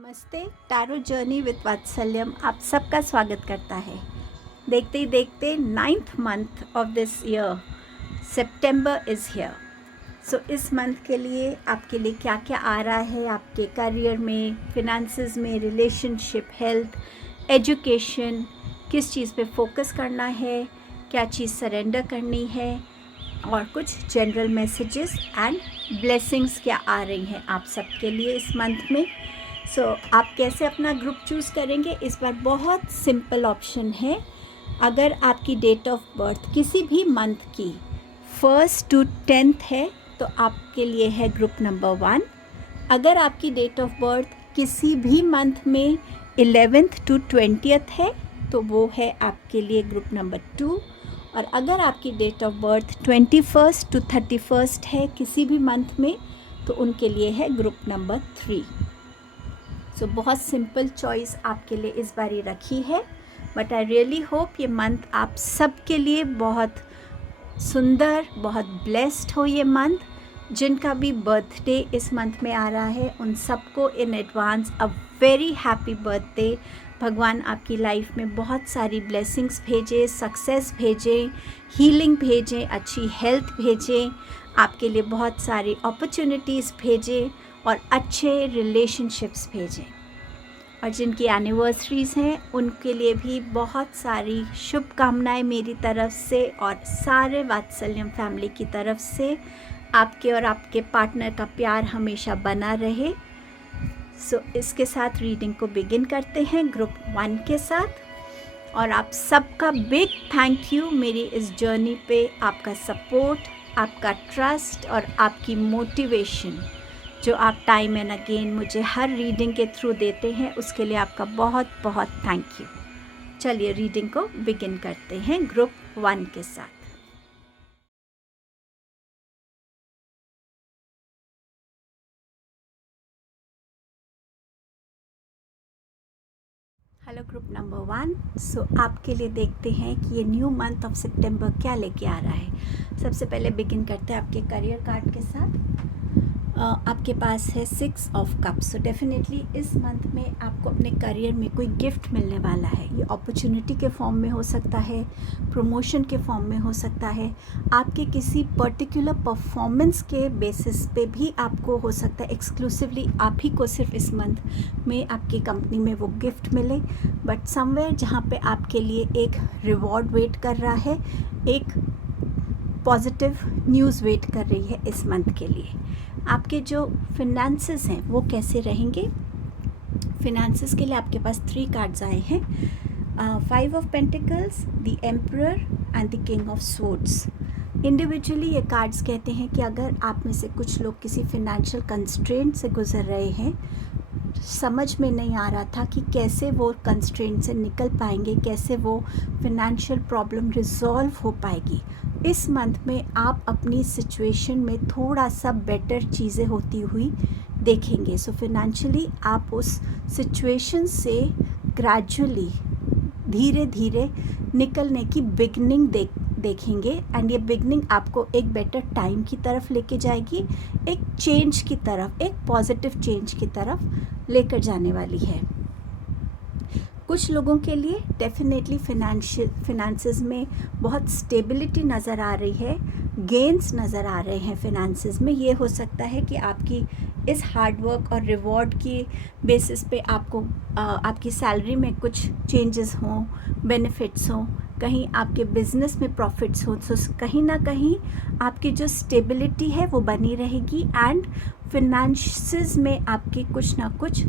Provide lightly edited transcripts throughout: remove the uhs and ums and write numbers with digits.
नमस्ते। Tarot journey with वात्सल्यम आप सबका स्वागत करता है। देखते ही देखते 9th month of this year September is here. So इस मंथ के लिए आपके लिए क्या क्या आ रहा है, आपके करियर में, फिनेंसेस में, रिलेशनशिप, हेल्थ, एजुकेशन, किस चीज़ पे फोकस करना है, क्या चीज़ सरेंडर करनी है, और कुछ जनरल मैसेजेस एंड ब्लेसिंग्स क्या आ रही हैं आप सबके लिए इस मंथ में। आप कैसे अपना ग्रुप चूज़ करेंगे, इस बार बहुत सिंपल ऑप्शन है। अगर आपकी डेट ऑफ बर्थ किसी भी मंथ की 1st to 10th है तो आपके लिए है ग्रुप नंबर 1। अगर आपकी डेट ऑफ बर्थ किसी भी मंथ में 11th to 20th है तो वो है आपके लिए ग्रुप नंबर 2। और अगर आपकी date of birth 21st to 31st है किसी भी मंथ में तो उनके लिए है ग्रुप नंबर 3। बहुत सिंपल चॉइस आपके लिए इस बार ही रखी है, बट आई रियली होप ये मंथ आप सबके लिए बहुत सुंदर, बहुत ब्लेस्ड हो। ये मंथ जिनका भी बर्थडे इस मंथ में आ रहा है उन सबको in advance a very happy birthday. भगवान आपकी लाइफ में बहुत सारी ब्लेसिंग्स भेजे, सक्सेस भेजे, हीलिंग भेजें, अच्छी हेल्थ भेजें, आपके लिए बहुत सारी अपॉर्चुनिटीज़ भेजे और अच्छे रिलेशनशिप्स भेजें। और जिनकी एनिवर्सरीज़ हैं उनके लिए भी बहुत सारी शुभकामनाएं मेरी तरफ से और सारे वात्सल्यम फैमिली की तरफ से। आपके और आपके पार्टनर का प्यार हमेशा बना रहे। इसके साथ रीडिंग को बिगिन करते हैं ग्रुप 1 के साथ। और आप सबका बिग थैंक यू मेरी इस जर्नी पे, आपका सपोर्ट, आपका ट्रस्ट और आपकी मोटिवेशन जो आप टाइम एंड अगेन मुझे हर रीडिंग के थ्रू देते हैं, उसके लिए आपका बहुत बहुत थैंक यू। चलिए रीडिंग को बिगिन करते हैं ग्रुप 1 के साथ। Hello group number 1। आपके लिए देखते हैं कि ये न्यू मंथ ऑफ सितंबर क्या लेके आ रहा है। सबसे पहले बिगिन करते हैं आपके करियर कार्ड के साथ। आपके पास है 6 ऑफ कप्स। डेफिनेटली इस मंथ में आपको अपने करियर में कोई गिफ्ट मिलने वाला है। ये अपॉर्चुनिटी के फॉर्म में हो सकता है, प्रमोशन के फॉर्म में हो सकता है, आपके किसी पर्टिकुलर परफॉर्मेंस के बेसिस पे भी आपको हो सकता है एक्सक्लूसिवली आप ही को सिर्फ इस मंथ में आपकी कंपनी में वो गिफ्ट मिले। बट समवेयर जहाँ पे आपके लिए एक रिवॉर्ड वेट कर रहा है, एक पॉजिटिव न्यूज़ वेट कर रही है इस मंथ के लिए। आपके जो फिनेंसेस हैं वो कैसे रहेंगे। फिनेंसेस के लिए आपके पास 3 कार्ड्स आए हैं, 5 of pentacles, the emperor and the king of swords. Individually ये कार्ड्स कहते हैं कि अगर आप में से कुछ लोग किसी फिनेंशियल कंस्ट्रेंट से गुजर रहे हैं, समझ में नहीं आ रहा था कि कैसे वो कंस्ट्रेंट से निकल पाएंगे, कैसे वो फिनेंशियल प्रॉब्लम रिजॉल्व हो पाएगी, इस मंथ में आप अपनी सिचुएशन में थोड़ा सा बेटर चीज़ें होती हुई देखेंगे। फिनेंशियली आप उस सिचुएशन से ग्रेजुअली धीरे धीरे निकलने की बिगनिंग देखेंगे। एंड ये बिगनिंग आपको एक बेटर टाइम की तरफ लेके जाएगी, एक चेंज की तरफ, एक पॉजिटिव चेंज की तरफ लेकर जाने वाली है। कुछ लोगों के लिए डेफिनेटली फिनेंसेस में बहुत स्टेबिलिटी नज़र आ रही है, गेन्स नज़र आ रहे हैं फिनेंसेस में। ये हो सकता है कि आपकी इस हार्डवर्क और रिवॉर्ड की बेसिस पे आपको आपकी सैलरी में कुछ चेंजेस हों, बेनिफिट्स हों, कहीं आपके बिजनेस में प्रॉफिट्स हों। कहीं ना कहीं आपकी जो स्टेबिलिटी है वो बनी रहेगी एंड फिनेंसेस में आपकी कुछ ना कुछ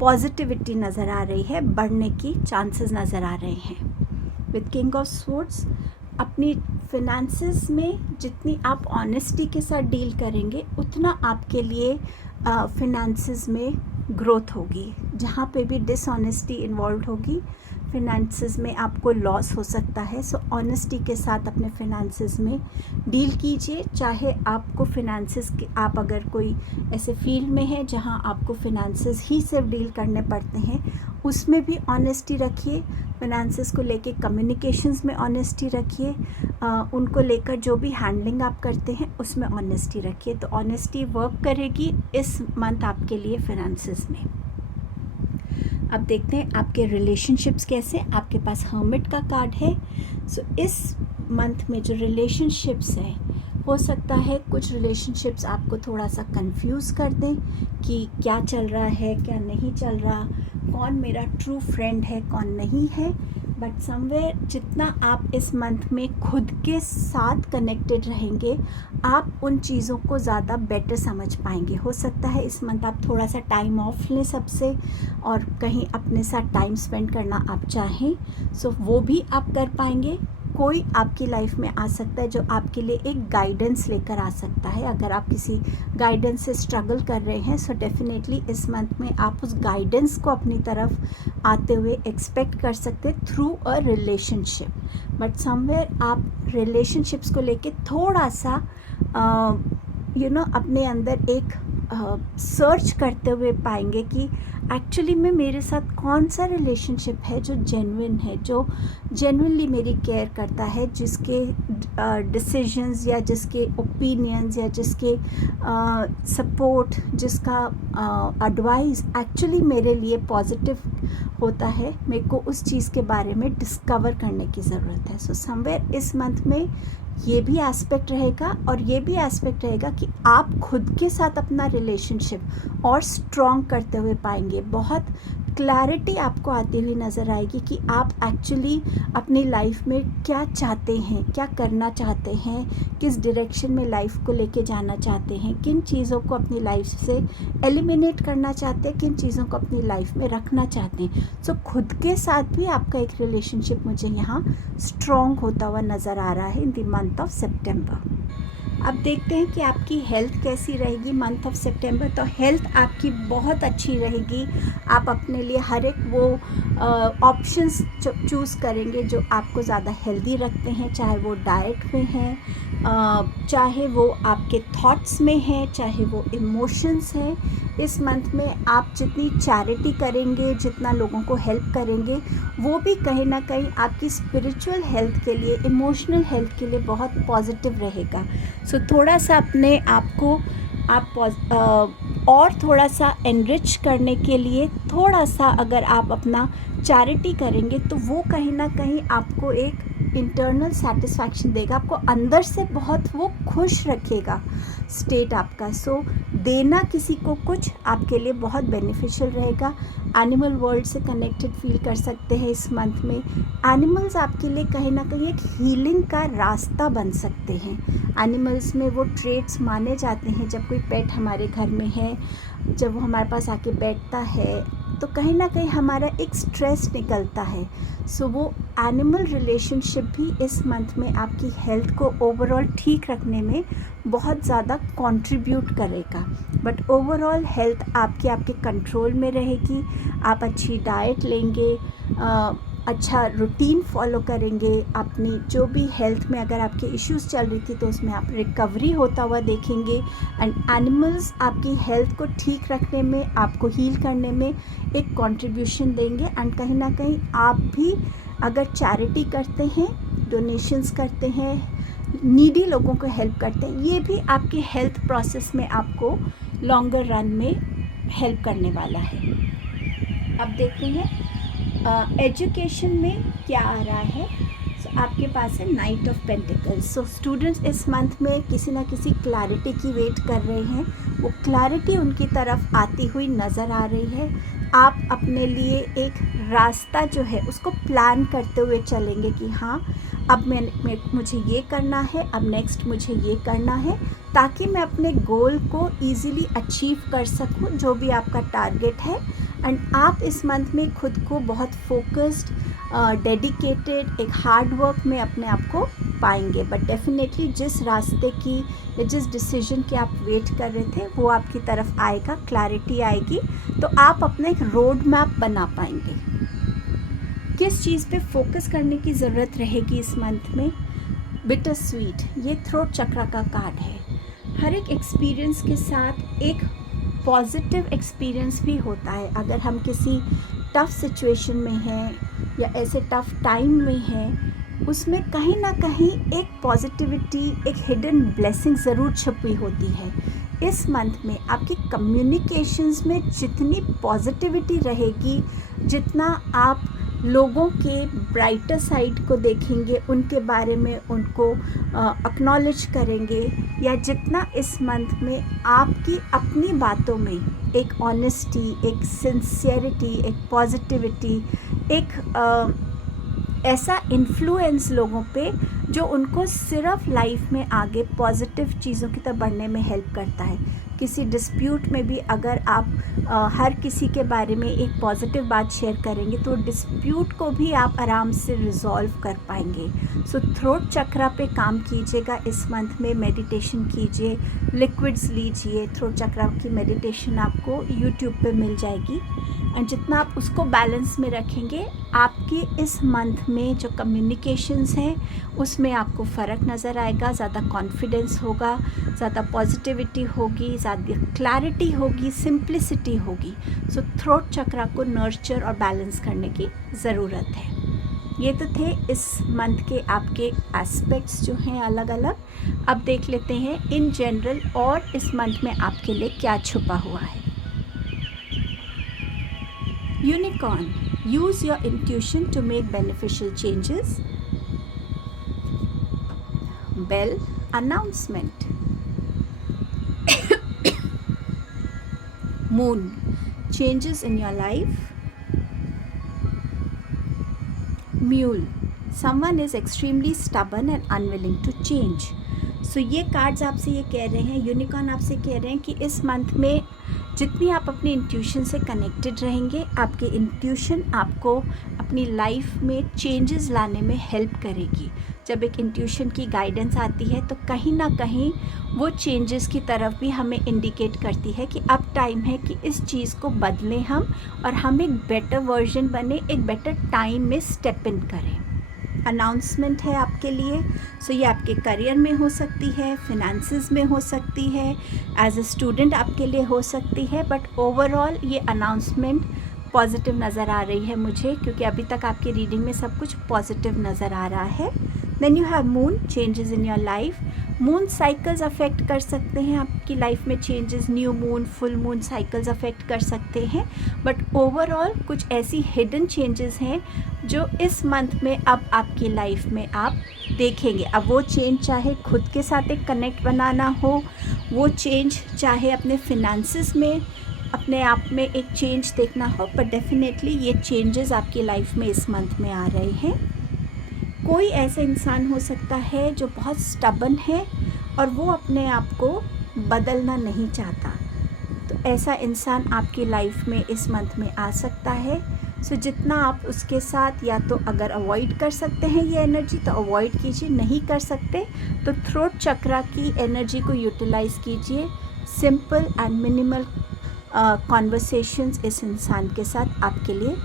पॉजिटिविटी नज़र आ रही है, बढ़ने की चांसेस नज़र आ रहे हैं। विद किंग ऑफ स्वॉर्ड्स अपनी फिनेंसेस में जितनी आप ऑनेस्टी के साथ डील करेंगे उतना आपके लिए फिनेंसेस में ग्रोथ होगी। जहाँ पे भी डिसऑनेस्टी इन्वॉल्व होगी फिनेंसेस में आपको लॉस हो सकता है। ऑनेस्टी के साथ अपने फिनेंसेस में डील कीजिए। चाहे आपको फिनेंसेस के, आप अगर कोई ऐसे फील्ड में है जहां आपको फिनेंसेस ही सिर्फ डील करने पड़ते हैं, उसमें भी ऑनेस्टी रखिए। फिनेंसेस को लेके कम्युनिकेशंस में ऑनेस्टी रखिए। उनको लेकर जो भी हैंडलिंग आप करते हैं उसमें ऑनेस्टी रखिए। तो ऑनेस्टी वर्क करेगी इस मंथ आपके लिए फिनेंसेस में। अब देखते हैं आपके रिलेशनशिप्स कैसे। आपके पास हर्मिट का कार्ड है। सो इस मंथ में जो रिलेशनशिप्स है, हो सकता है कुछ रिलेशनशिप्स आपको थोड़ा सा कंफ्यूज कर दें कि क्या चल रहा है क्या नहीं चल रहा, कौन मेरा ट्रू फ्रेंड है कौन नहीं है। बट समवेयर जितना आप इस मंथ में खुद के साथ कनेक्टेड रहेंगे, आप उन चीज़ों को ज़्यादा बेटर समझ पाएंगे। हो सकता है इस मंथ आप थोड़ा सा टाइम ऑफ लें सबसे और कहीं अपने साथ टाइम स्पेंड करना आप चाहें, सो वो भी आप कर पाएंगे। कोई आपकी लाइफ में आ सकता है जो आपके लिए एक गाइडेंस लेकर आ सकता है। अगर आप किसी गाइडेंस से स्ट्रगल कर रहे हैं, सो डेफिनेटली इस मंथ में आप उस गाइडेंस को अपनी तरफ आते हुए एक्सपेक्ट कर सकते हैं through a relationship. But somewhere आप रिलेशनशिप्स को लेके थोड़ा सा अपने अंदर एक सर्च करते हुए पाएंगे कि एक्चुअली में मेरे साथ कौन सा रिलेशनशिप है जो जेन्युइन है, जो जेन्युइनली मेरी केयर करता है, जिसके डिसीजंस या जिसके ओपिनियंस या जिसके सपोर्ट, जिसका एडवाइस एक्चुअली मेरे लिए पॉजिटिव होता है। मेरे को उस चीज़ के बारे में डिस्कवर करने की ज़रूरत है। सो समवेयर इस मंथ में ये भी एस्पेक्ट रहेगा और ये भी एस्पेक्ट रहेगा कि आप खुद के साथ अपना रिलेशनशिप और स्ट्रॉन्ग करते हुए पाएंगे। बहुत क्लैरिटी आपको आती हुई नज़र आएगी कि आप एक्चुअली अपनी लाइफ में क्या चाहते हैं, क्या करना चाहते हैं, किस डायरेक्शन में लाइफ को लेके जाना चाहते हैं, किन चीज़ों को अपनी लाइफ से एलिमिनेट करना चाहते हैं, किन चीज़ों को अपनी लाइफ में रखना चाहते हैं। सो खुद के साथ भी आपका एक रिलेशनशिप मुझे यहाँ स्ट्रॉन्ग होता हुआ नज़र आ रहा है in the month of September. अब देखते हैं कि आपकी हेल्थ कैसी रहेगी मंथ ऑफ सितंबर। तो हेल्थ आपकी बहुत अच्छी रहेगी। आप अपने लिए हर एक वो ऑप्शंस चूज़ करेंगे जो आपको ज़्यादा हेल्दी रखते हैं, चाहे वो डाइट में हैं, चाहे वो आपके थॉट्स में है, चाहे वो इमोशंस हैं। इस मंथ में आप जितनी चैरिटी करेंगे, जितना लोगों को हेल्प करेंगे, वो भी कहीं ना कहीं आपकी स्पिरिचुअल हेल्थ के लिए, इमोशनल हेल्थ के लिए बहुत पॉजिटिव रहेगा। सो थोड़ा सा अपने आप को आप और थोड़ा सा एनरिच करने के लिए थोड़ा सा अगर आप अपना चैरिटी करेंगे तो वो कहीं ना कहीं आपको एक इंटरनल सेटिस्फैक्शन देगा, आपको अंदर से बहुत वो खुश रखेगा स्टेट आपका। सो देना किसी को कुछ आपके लिए बहुत बेनिफिशियल रहेगा। एनिमल वर्ल्ड से कनेक्टेड फील कर सकते हैं इस मंथ में। एनिमल्स आपके लिए कहीं ना कहीं एक हीलिंग का रास्ता बन सकते हैं। एनिमल्स में वो ट्रेट्स माने जाते हैं, जब कोई पेट हमारे घर में है, जब वो हमारे पास आके बैठता है तो कहीं ना कहीं हमारा एक स्ट्रेस निकलता है। सो वो एनिमल रिलेशनशिप भी इस मंथ में आपकी हेल्थ को ओवरऑल ठीक रखने में बहुत ज़्यादा कंट्रीब्यूट करेगा। बट ओवरऑल हेल्थ आपके कंट्रोल में रहेगी। आप अच्छी डाइट लेंगे, अच्छा रूटीन फॉलो करेंगे, अपनी जो भी हेल्थ में अगर आपके इश्यूज़ चल रही थी तो उसमें आप रिकवरी होता हुआ देखेंगे। एंड एनिमल्स आपकी हेल्थ को ठीक रखने में, आपको हील करने में एक कंट्रीब्यूशन देंगे। एंड कहीं ना कहीं आप भी अगर चैरिटी करते हैं, डोनेशंस करते हैं, नीडी लोगों को हेल्प करते हैं, ये भी आपकी हेल्थ प्रोसेस में आपको लॉन्गर रन में हेल्प करने वाला है। अब देखते हैं एजुकेशन में क्या आ रहा है। सो आपके पास है night of pentacles. So students इस मंथ में किसी ना किसी क्लैरिटी की वेट कर रहे हैं। वो क्लैरिटी उनकी तरफ आती हुई नज़र आ रही है। आप अपने लिए एक रास्ता जो है उसको प्लान करते हुए चलेंगे कि हाँ, अब मुझे ये करना है, अब नेक्स्ट मुझे ये करना है, ताकि मैं अपने गोल को ईज़िली अचीव कर सकूं, जो भी आपका टारगेट है। एंड आप इस मंथ में खुद को बहुत फोकस्ड, डेडिकेटेड, एक हार्ड वर्क में अपने आप को पाएंगे। बट डेफिनेटली जिस रास्ते की या जिस डिसीजन की आप वेट कर रहे थे वो आपकी तरफ आएगा, क्लैरिटी आएगी, तो आप अपना एक रोड मैप बना पाएंगे। किस चीज़ पे फोकस करने की ज़रूरत रहेगी इस मंथ में? बिटर स्वीट, ये थ्रोट चक्र का कार्ड है। हर एक एक्सपीरियंस के साथ एक पॉजिटिव एक्सपीरियंस भी होता है। अगर हम किसी टफ़ सिचुएशन में हैं या ऐसे टफ़ टाइम में हैं, उसमें कहीं ना कहीं एक पॉजिटिविटी, एक हिडन ब्लेसिंग ज़रूर छुपी होती है। इस मंथ में आपकी कम्युनिकेशंस में जितनी पॉजिटिविटी रहेगी, जितना आप लोगों के ब्राइटर साइड को देखेंगे, उनके बारे में उनको एक्नॉलेज करेंगे, या जितना इस मंथ में आपकी अपनी बातों में एक ऑनेस्टी, एक सिंसियरिटी, एक पॉजिटिविटी, एक ऐसा इन्फ्लुएंस लोगों पे जो उनको सिर्फ लाइफ में आगे पॉजिटिव चीज़ों की तरफ बढ़ने में हेल्प करता है। किसी डिस्प्यूट में भी अगर आप हर किसी के बारे में एक पॉजिटिव बात शेयर करेंगे तो डिस्प्यूट को भी आप आराम से रिजॉल्व कर पाएंगे। सो थ्रोट चक्रा पे काम कीजिएगा इस मंथ में, मेडिटेशन कीजिए, लिक्विड्स लीजिए। थ्रोट चक्रा की मेडिटेशन आपको यूट्यूब पे मिल जाएगी, एंड जितना आप उसको बैलेंस में रखेंगे, आपकी इस मंथ में जो कम्युनिकेशंस हैं उसमें आपको फ़र्क नज़र आएगा। ज़्यादा कॉन्फिडेंस होगा, ज़्यादा पॉजिटिविटी होगी, ज़्यादा क्लैरिटी होगी, सिंप्लिसिटी होगी। सो थ्रोट चक्रा को नर्चर और बैलेंस करने की ज़रूरत है। ये तो थे इस मंथ के आपके एस्पेक्ट्स जो हैं अलग अलग। अब देख लेते हैं इन जनरल और इस मंथ में आपके लिए क्या छुपा हुआ है। Unicorn, use your intuition to make beneficial changes. Bell, announcement. Moon, changes in your life. Mule, someone is extremely stubborn and unwilling to change. So ये कार्ड्स आपसे ये कह रहे हैं, यूनिकॉर्न आपसे कह रहे हैं कि इस मंथ में जितनी आप अपनी इंट्यूशन से कनेक्टेड रहेंगे, आपकी इंट्यूशन आपको अपनी लाइफ में चेंजेस लाने में हेल्प करेगी। जब एक इंट्यूशन की गाइडेंस आती है तो कहीं ना कहीं वो चेंजेस की तरफ भी हमें इंडिकेट करती है कि अब टाइम है कि इस चीज़ को बदलें हम, और हम एक बेटर वर्जन बने, एक बेटर टाइम में स्टेप इन करें। अनाउंसमेंट है आपके लिए। सो ये आपके करियर में हो सकती है, फिनेंसेस में हो सकती है, एज ए स्टूडेंट आपके लिए हो सकती है, बट ओवरऑल ये अनाउंसमेंट पॉजिटिव नज़र आ रही है मुझे, क्योंकि अभी तक आपकी रीडिंग में सब कुछ पॉजिटिव नज़र आ रहा है। Then you have moon, changes in your life. Moon cycles affect कर सकते हैं आपकी लाइफ में, changes, new moon, full moon cycles affect कर सकते हैं, बट ओवरऑल कुछ ऐसी हिडन चेंजेस हैं जो इस मंथ में अब आपकी लाइफ में आप देखेंगे। अब वो चेंज चाहे खुद के साथ एक कनेक्ट बनाना हो, वो चेंज चाहे अपने फिनेंसेस में अपने आप में एक चेंज देखना हो, पर डेफिनेटली ये चेंजेस आपकी लाइफ में इस मंथ में आ रहे हैं। कोई ऐसा इंसान हो सकता है जो बहुत स्टबन है और वो अपने आप को बदलना नहीं चाहता, तो ऐसा इंसान आपकी लाइफ में इस मंथ में आ सकता है। सो जितना आप उसके साथ, या तो अगर अवॉइड कर सकते हैं ये एनर्जी तो अवॉइड कीजिए, नहीं कर सकते तो थ्रोट चक्रा की एनर्जी को यूटिलाइज़ कीजिए। सिंपल एंड मिनिमल कॉन्वर्सेशंस इस इंसान के साथ आपके लिए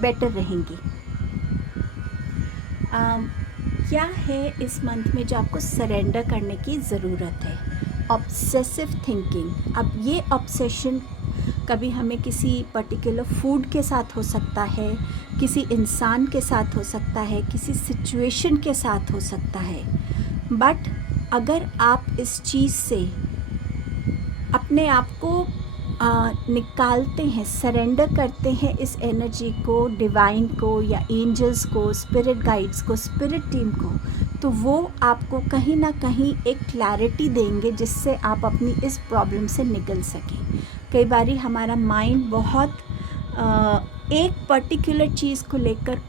बेटर रहेंगी। क्या है इस मंथ में जो आपको सरेंडर करने की ज़रूरत है? Obsessive thinking. अब ये ऑब्सेशन कभी हमें किसी पर्टिकुलर फूड के साथ हो सकता है, किसी इंसान के साथ हो सकता है, किसी सिचुएशन के साथ हो सकता है, बट अगर आप इस चीज़ से अपने आप को निकालते हैं, सरेंडर करते हैं इस एनर्जी को, डिवाइन को या एंजल्स को, स्पिरिट गाइड्स को, स्पिरिट टीम को, तो वो आपको कहीं ना कहीं एक क्लैरिटी देंगे जिससे आप अपनी इस प्रॉब्लम से निकल सकें। कई बारी हमारा माइंड बहुत एक पर्टिकुलर चीज़ को लेकर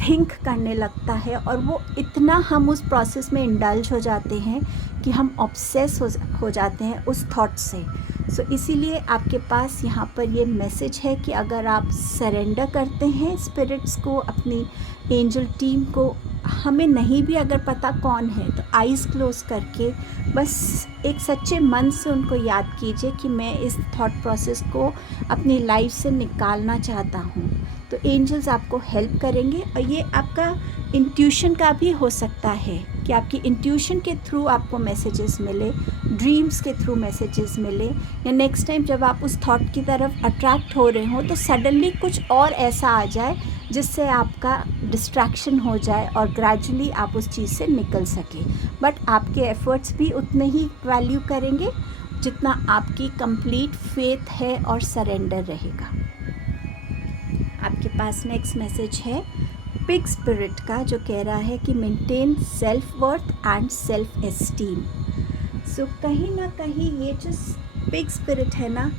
थिंक करने लगता है, और वो इतना हम उस प्रोसेस में इंडल्ज हो जाते हैं कि हम ऑब्सेस हो जाते हैं उस थॉट से। सो इसीलिए आपके पास यहाँ पर ये मैसेज है कि अगर आप सरेंडर करते हैं स्पिरिट्स को, अपनी एंजल टीम को, हमें नहीं भी अगर पता कौन है तो आइज़ क्लोज करके बस एक सच्चे मन से उनको याद कीजिए कि मैं इस थॉट प्रोसेस को अपनी लाइफ से निकालना चाहता हूँ, तो एंजल्स आपको हेल्प करेंगे। और ये आपका इंट्यूशन का भी हो सकता है कि आपकी इंट्यूशन के थ्रू आपको मैसेजेस मिले, ड्रीम्स के थ्रू मैसेजेस मिले, या नेक्स्ट टाइम जब आप उस थॉट की तरफ अट्रैक्ट हो रहे हो तो सडनली कुछ और ऐसा आ जाए जिससे आपका डिस्ट्रैक्शन हो जाए और ग्रेजुअली आप उस चीज़ से निकल सकें। बट आपके एफ़र्ट्स भी उतने ही वैल्यू करेंगे जितना आपकी कंप्लीट फेथ है और सरेंडर रहेगा। आपके पास नेक्स्ट मैसेज है पिग स्पिरिट का, जो कह रहा है कि maintain self worth and self esteem. So कहीं ना कहीं ये जो पिग स्पिरिट है ना,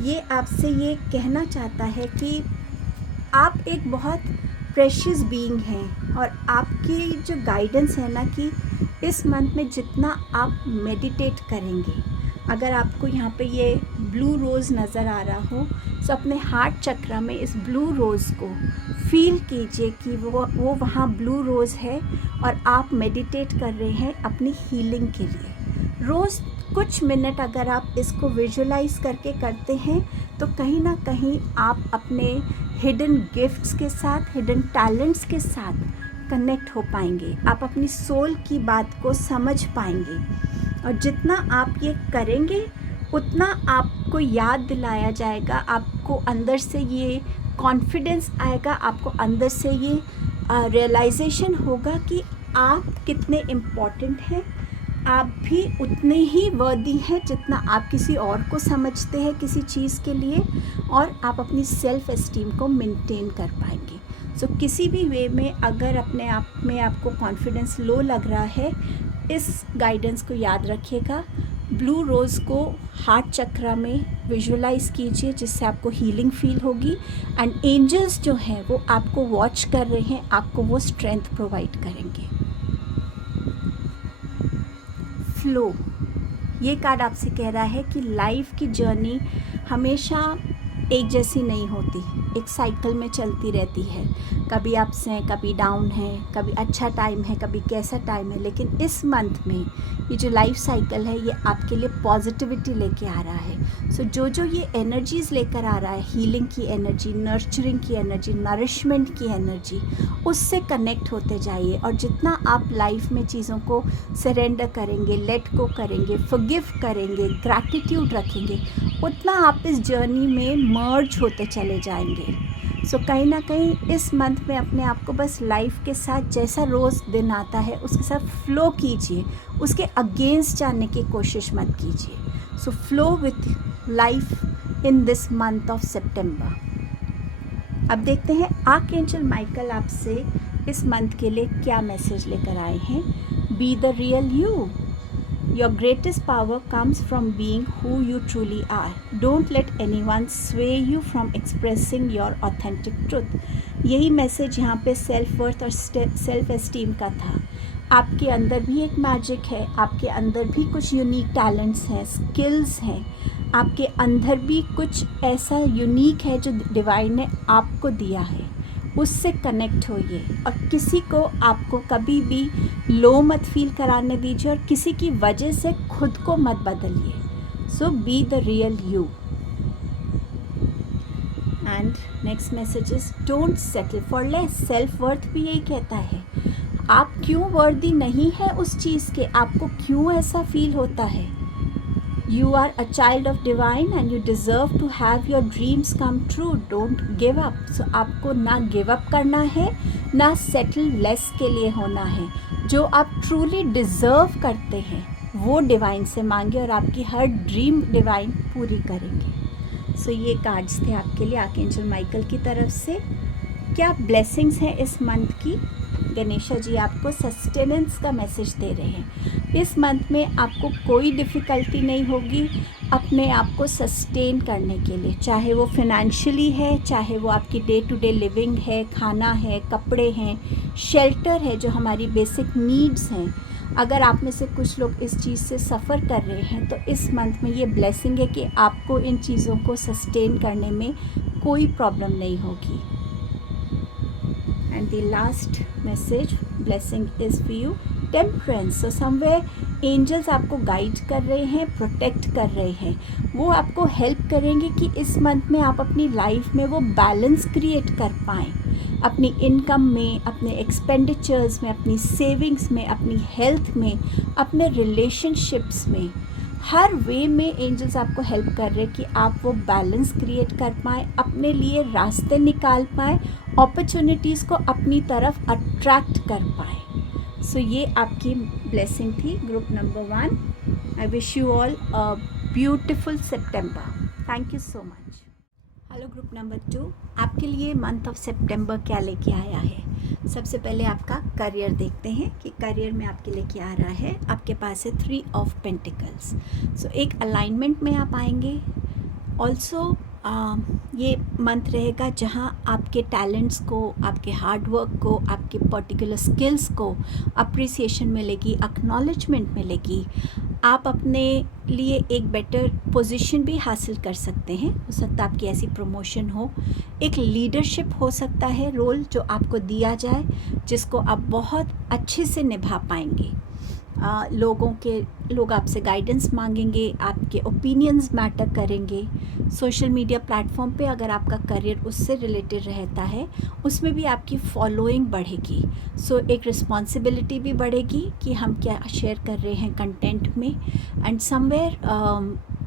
ये आपसे ये कहना चाहता है कि आप एक बहुत प्रेशियस बीइंग हैं और आपकी जो गाइडेंस है ना कि इस मंथ में जितना आप मेडिटेट करेंगे, अगर आपको यहाँ पे ये ब्लू रोज़ नज़र आ रहा हो तो अपने हार्ट चक्र में इस ब्लू रोज़ को फील कीजिए कि वो वहाँ ब्लू रोज़ है और आप मेडिटेट कर रहे हैं अपनी हीलिंग के लिए। रोज़ कुछ मिनट अगर आप इसको विजुलाइज करके करते हैं तो कहीं ना कहीं आप अपने हिडन गिफ्ट्स के साथ, हिडन टैलेंट्स के साथ कनेक्ट हो पाएंगे। आप अपनी सोल की बात को समझ पाएंगे और जितना आप ये करेंगे उतना आपको याद दिलाया जाएगा, आपको अंदर से ये कॉन्फिडेंस आएगा, आपको अंदर से ये रियलाइजेशन होगा कि आप कितने इम्पॉर्टेंट हैं। आप भी उतने ही वर्दी हैं जितना आप किसी और को समझते हैं किसी चीज़ के लिए, और आप अपनी सेल्फ एस्टीम को मेंटेन कर पाएंगे। सो किसी भी वे में अगर अपने आप में आपको कॉन्फिडेंस लो लग रहा है, इस गाइडेंस को याद रखिएगा। ब्लू रोज़ को हार्ट चक्र में विजुअलाइज कीजिए जिससे आपको हीलिंग फील होगी एंड एंजल्स जो हैं वो आपको वॉच कर रहे हैं, आपको वो स्ट्रेंथ प्रोवाइड करेंगे। फ्लो, ये कार्ड आपसे कह रहा है कि लाइफ की जर्नी हमेशा एक जैसी नहीं होती, एक साइकिल में चलती रहती है। कभी अप्स हैं, कभी डाउन है, कभी अच्छा टाइम है, कभी कैसा टाइम है, लेकिन इस मंथ में ये जो लाइफ साइकिल है ये आपके लिए पॉजिटिविटी लेके आ रहा है। सो जो ये एनर्जीज़ लेकर आ रहा है, हीलिंग की एनर्जी, नर्चरिंग की एनर्जी, नरिशमेंट की एनर्जी, उससे कनेक्ट होते जाइए। और जितना आप लाइफ में चीज़ों को सरेंडर करेंगे, लेट गो करेंगे, फॉरगिव करेंगे, ग्रैटिट्यूड रखेंगे, उतना आप इस जर्नी में मर्ज होते चले जाएंगे। सो कहीं ना कहीं इस मंथ में अपने आप को बस लाइफ के साथ जैसा रोज़ दिन आता है उसके साथ फ्लो कीजिए, उसके अगेंस्ट जाने की कोशिश मत कीजिए। So flow with life in this month of September. अब देखते हैं आर्कएंजल माइकल आपसे इस मंथ के लिए क्या मैसेज लेकर आए हैं। B the real you. Your greatest power comes from being who you truly are. Don't let anyone sway you from expressing your authentic truth. यही मैसेज यहाँ पे सेल्फ वर्थ और सेल्फ एस्टीम का था। आपके अंदर भी एक मैजिक है, आपके अंदर भी कुछ यूनिक टैलेंट्स हैं, स्किल्स हैं, आपके अंदर भी कुछ ऐसा यूनिक है जो डिवाइन ने आपको दिया है। उससे कनेक्ट होइए और किसी को आपको कभी भी लो मत फील कराने दीजिए और किसी की वजह से खुद को मत बदलिए। So be the real you. And next message is don't settle for less. Self worth भी यही कहता है, आप क्यों वर्दी नहीं है उस चीज़ के, आपको क्यों ऐसा फील होता है। You are a child of divine and you deserve to have your dreams come true. Don't give up. So आपको ना गिव अप करना है, ना सेटल लेस के लिए होना है। जो आप ट्रूली डिज़र्व करते हैं वो डिवाइन से मांगे और आपकी हर ड्रीम डिवाइन पूरी करेंगे। सो ये कार्ड्स थे आपके लिए आर्कएंजल माइकल की तरफ से। क्या ब्लेसिंग्स हैं इस मंथ की। गणेशा जी आपको सस्टेनेंस का मैसेज दे रहे हैं। इस मंथ में आपको कोई डिफ़िकल्टी नहीं होगी अपने आप को सस्टेन करने के लिए, चाहे वो फिनेंशियली है, चाहे वो आपकी डे टू डे लिविंग है, खाना है, कपड़े हैं, शेल्टर है, जो हमारी बेसिक नीड्स हैं। अगर आप में से कुछ लोग इस चीज़ से सफ़र कर रहे हैं तो इस मंथ में ये ब्लेसिंग है कि आपको इन चीज़ों को सस्टेन करने में कोई प्रॉब्लम नहीं होगी। And the last message blessing is for you, temperance. So somewhere angels आपको गाइड कर रहे हैं, प्रोटेक्ट कर रहे हैं, वो आपको हेल्प करेंगे कि इस मंथ में आप अपनी लाइफ में वो बैलेंस क्रिएट कर पाएँ, अपनी इनकम में, अपने एक्सपेंडिचर्स में, अपनी सेविंग्स में, अपनी हेल्थ में, अपने रिलेशनशिप्स में, हर वे में एंजल्स आपको हेल्प कर रहे हैं कि आप वो बैलेंस क्रिएट कर पाएँ, अपने लिए रास्ते निकाल पाएँ अपॉर्चुनिटीज़ को अपनी तरफ अट्रैक्ट कर पाए। सो ये आपकी ब्लेसिंग थी group number 1। I wish you all a beautiful September. Thank you so much. Hello group number 2, आपके लिए मंथ ऑफ सितंबर क्या लेके आया है। सबसे पहले आपका करियर देखते हैं कि करियर में आपके लिए क्या आ रहा है। आपके पास है 3 ऑफ पेंटिकल्स। सो एक अलाइनमेंट में आप आएंगे। ऑल्सो ये मंथ रहेगा जहाँ आपके टैलेंट्स को, आपके हार्ड वर्क को, आपके पर्टिकुलर स्किल्स को अप्रिसिएशन मिलेगी, एक्नॉलेजमेंट मिलेगी। आप अपने लिए एक बेटर पोजीशन भी हासिल कर सकते हैं। हो सकता है आपकी ऐसी प्रमोशन हो, एक लीडरशिप हो सकता है रोल जो आपको दिया जाए, जिसको आप बहुत अच्छे से निभा पाएंगे। लोग आपसे गाइडेंस मांगेंगे, आपके ओपिनियंस मैटर करेंगे। सोशल मीडिया प्लेटफॉर्म पे अगर आपका करियर उससे रिलेटेड रहता है, उसमें भी आपकी फॉलोइंग बढ़ेगी। सो एक रिस्पॉन्सिबिलिटी भी बढ़ेगी कि हम क्या शेयर कर रहे हैं कंटेंट में। एंड समवेयर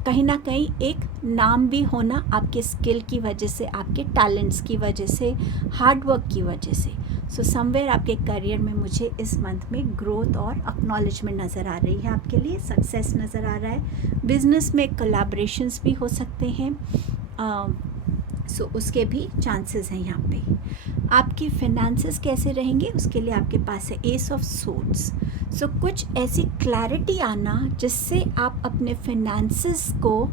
कहीं ना कहीं एक नाम भी होना आपके स्किल की वजह से, आपके टैलेंट्स की वजह से, हार्ड वर्क की वजह से। सो समवेयर आपके करियर में मुझे इस मंथ में ग्रोथ और एक्नॉलेजमेंट नज़र आ रही है। आपके लिए सक्सेस नज़र आ रहा है। बिजनेस में कोलैबोरेशंस भी हो सकते हैं। सो उसके भी चांसेस हैं यहाँ पे। आपकी फिनेंसेस कैसे रहेंगे, उसके लिए आपके पास है एस ऑफ सोर्ड्स। सो कुछ ऐसी क्लैरिटी आना जिससे आप अपने फिनेंसेस को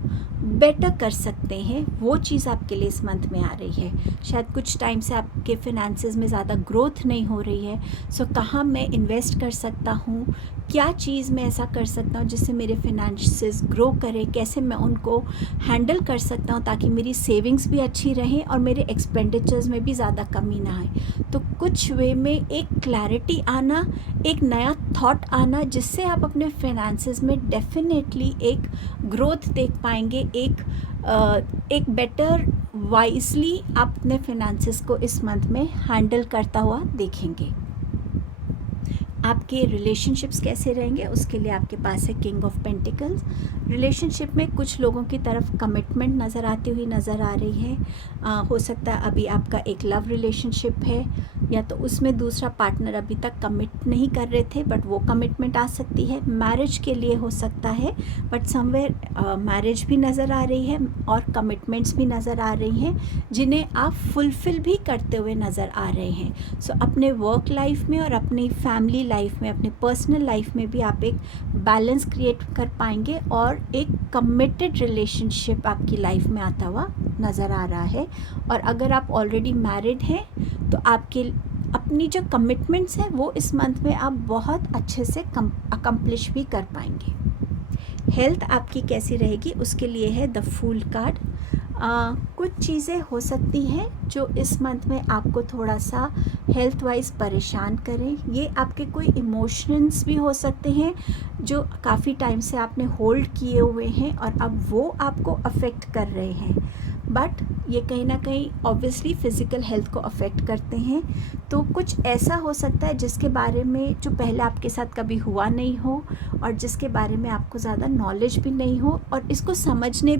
बेटर कर सकते हैं, वो चीज़ आपके लिए इस मंथ में आ रही है। शायद कुछ टाइम से आपके फिनेंसेस में ज़्यादा ग्रोथ नहीं हो रही है। सो कहाँ मैं इन्वेस्ट कर सकता हूँ, क्या चीज़ मैं ऐसा कर सकता हूँ जिससे मेरे फिनेंसेस ग्रो करें, कैसे मैं उनको हैंडल कर सकता हूँ ताकि मेरी सेविंग्स भी अच्छी रहें और मेरे एक्सपेंडिचर्स में भी ज़्यादा कमी ना आए। तो कुछ वे में एक क्लैरिटी आना, एक नया थॉट आना, जिससे आप अपने फिनेंसेस में डेफिनेटली एक ग्रोथ देख पाएंगे। एक बेटर वाइजली आप अपने फिनेंसेस को इस मंथ में हैंडल करता हुआ देखेंगे। आपके रिलेशनशिप्स कैसे रहेंगे, उसके लिए आपके पास है किंग ऑफ पेंटिकल्स। रिलेशनशिप में कुछ लोगों की तरफ कमिटमेंट नज़र आती हुई नज़र आ रही है। हो सकता है अभी आपका एक लव रिलेशनशिप है, या तो उसमें दूसरा पार्टनर अभी तक कमिट नहीं कर रहे थे, बट वो कमिटमेंट आ सकती है। मैरिज के लिए हो सकता है, बट समवेयर मैरिज भी नज़र आ रही है और कमिटमेंट्स भी नज़र आ रही हैं, जिन्हें आप फुलफ़िल भी करते हुए नज़र आ रहे हैं। सो अपने वर्क लाइफ में और अपनी फैमिली लाइफ में, अपने पर्सनल लाइफ में भी आप एक बैलेंस क्रिएट कर पाएंगे और एक कमिटेड रिलेशनशिप आपकी लाइफ में आता हुआ नज़र आ रहा है। और अगर आप ऑलरेडी मैरिड हैं तो आपके अपनी जो कमिटमेंट्स हैं वो इस मंथ में आप बहुत अच्छे से अकम्प्लिश भी कर पाएंगे। हेल्थ आपकी कैसी रहेगी, उसके लिए है द फूल कार्ड। कुछ चीज़ें हो सकती हैं जो इस मंथ में आपको थोड़ा सा हेल्थ वाइज परेशान करें। ये आपके कोई इमोशंस भी हो सकते हैं जो काफ़ी टाइम से आपने होल्ड किए हुए हैं और अब वो आपको अफेक्ट कर रहे हैं, बट ये कहीं ना कहीं ऑब्वियसली फ़िज़िकल हेल्थ को अफेक्ट करते हैं। तो कुछ ऐसा हो सकता है जिसके बारे में जो पहले आपके साथ कभी हुआ नहीं हो और जिसके बारे में आपको ज़्यादा नॉलेज भी नहीं हो, और इसको समझने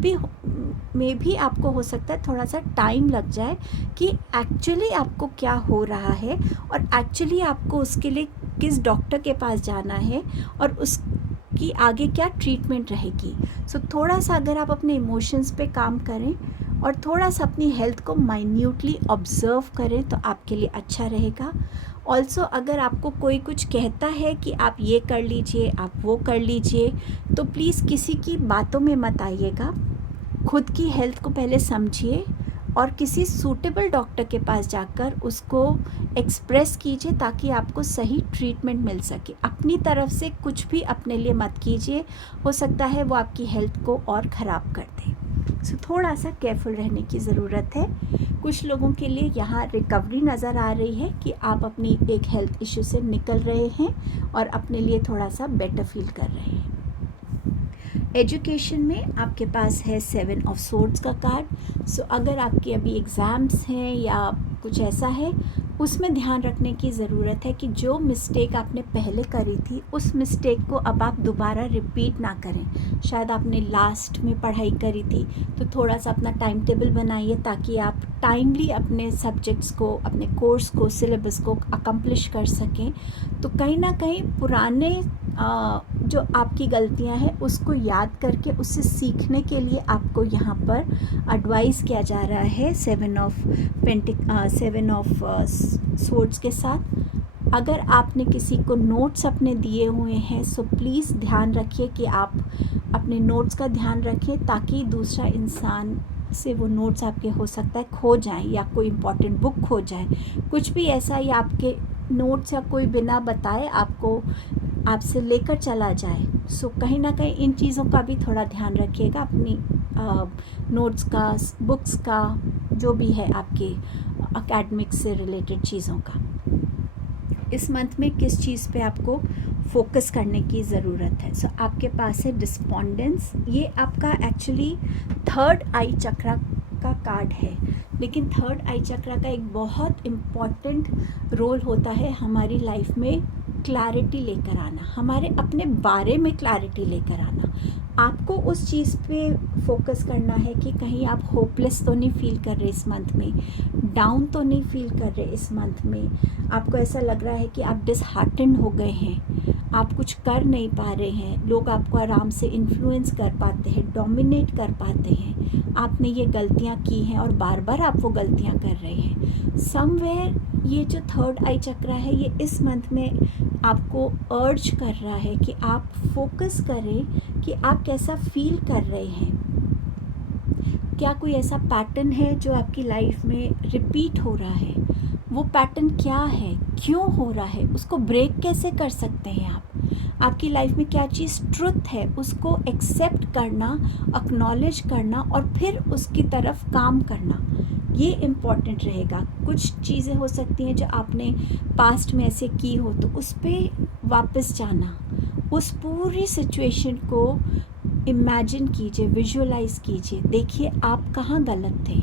में भी आपको हो सकता है थोड़ा सा टाइम लग जाए कि एक्चुअली आपको क्या हो रहा है और एक्चुअली आपको उसके लिए किस डॉक्टर के पास जाना है और उसकी आगे क्या ट्रीटमेंट रहेगी। सो थोड़ा सा अगर आप अपने इमोशंस पे काम करें और थोड़ा सा अपनी हेल्थ को माइन्यूटली ऑब्ज़र्व करें तो आपके लिए अच्छा रहेगा। ऑल्सो अगर आपको कोई कुछ कहता है कि आप ये कर लीजिए, आप वो कर लीजिए, तो प्लीज़ किसी की बातों में मत आइएगा। खुद की हेल्थ को पहले समझिए और किसी सूटेबल डॉक्टर के पास जाकर उसको एक्सप्रेस कीजिए ताकि आपको सही ट्रीटमेंट मिल सके। अपनी तरफ से कुछ भी अपने लिए मत कीजिए, हो सकता है वो आपकी हेल्थ को और ख़राब कर दे। सो थोड़ा सा केयरफुल रहने की ज़रूरत है। कुछ लोगों के लिए यहाँ रिकवरी नज़र आ रही है कि आप अपनी एक हेल्थ इश्यू से निकल रहे हैं और अपने लिए थोड़ा सा बेटर फील कर रहे हैं। एजुकेशन में आपके पास है 7 ऑफ सोर्ड्स का कार्ड। सो अगर आपके अभी एग्ज़ाम्स हैं या कुछ ऐसा है, उसमें ध्यान रखने की ज़रूरत है कि जो मिस्टेक आपने पहले करी थी उस मिस्टेक को अब आप दोबारा रिपीट ना करें। शायद आपने लास्ट में पढ़ाई करी थी तो थोड़ा सा अपना टाइम टेबल बनाइए ताकि आप टाइमली अपने सब्जेक्ट्स को, अपने कोर्स को, सिलेबस को अकम्प्लिश कर सकें। तो कहीं ना कहीं पुराने जो आपकी गलतियां हैं उसको याद करके उससे सीखने के लिए आपको यहाँ पर एडवाइस किया जा रहा है 7 ऑफ स्वॉर्ड्स के साथ। अगर आपने किसी को नोट्स अपने दिए हुए हैं सो प्लीज़ ध्यान रखिए कि आप अपने नोट्स का ध्यान रखें, ताकि दूसरा इंसान से वो नोट्स आपके हो सकता है खो जाएं, या कोई इम्पॉर्टेंट बुक खो जाए, कुछ भी ऐसा, या आपके नोट्स या कोई बिना बताए आपको आपसे लेकर चला जाए। सो कहीं ना कहीं इन चीज़ों का भी थोड़ा ध्यान रखिएगा, अपनी नोट्स का, बुक्स का, जो भी है आपके एकेडमिक्स से रिलेटेड चीज़ों का। इस मंथ में किस चीज़ पे आपको फोकस करने की ज़रूरत है? सो आपके पास है डिस्पोंडेंस। ये आपका एक्चुअली थर्ड आई चक्रा का कार्ड है, लेकिन थर्ड आई चक्रा का एक बहुत इम्पॉर्टेंट रोल होता है हमारी लाइफ में क्लैरिटी लेकर आना, हमारे अपने बारे में क्लैरिटी लेकर आना। आपको उस चीज़ पे फोकस करना है कि कहीं आप होपलेस तो नहीं फील कर रहे इस मंथ में, डाउन तो नहीं फील कर रहे इस मंथ में, आपको ऐसा लग रहा है कि आप डिसहार्टेंड हो गए हैं, आप कुछ कर नहीं पा रहे हैं, लोग आपको आराम से इन्फ्लुएंस कर पाते हैं, डोमिनेट कर पाते हैं, आपने ये गलतियाँ की हैं और बार बार आप वो गलतियाँ कर रहे हैं। समवेयर ये जो थर्ड आई चक्रा है ये इस मंथ में आपको अर्ज कर रहा है कि आप फोकस करें कि आप कैसा फील कर रहे हैं। क्या कोई ऐसा पैटर्न है जो आपकी लाइफ में रिपीट हो रहा है? वो पैटर्न क्या है, क्यों हो रहा है, उसको ब्रेक कैसे कर सकते हैं आप? आपकी लाइफ में क्या चीज़ ट्रुथ है उसको एक्सेप्ट करना, एक्नॉलेज करना और फिर उसकी तरफ काम करना, ये इम्पॉर्टेंट रहेगा। कुछ चीज़ें हो सकती हैं जो आपने पास्ट में ऐसे की हो, तो उस पर वापस जाना, उस पूरी सिचुएशन को इमेजिन कीजिए, विजुअलाइज कीजिए, देखिए आप कहाँ गलत थे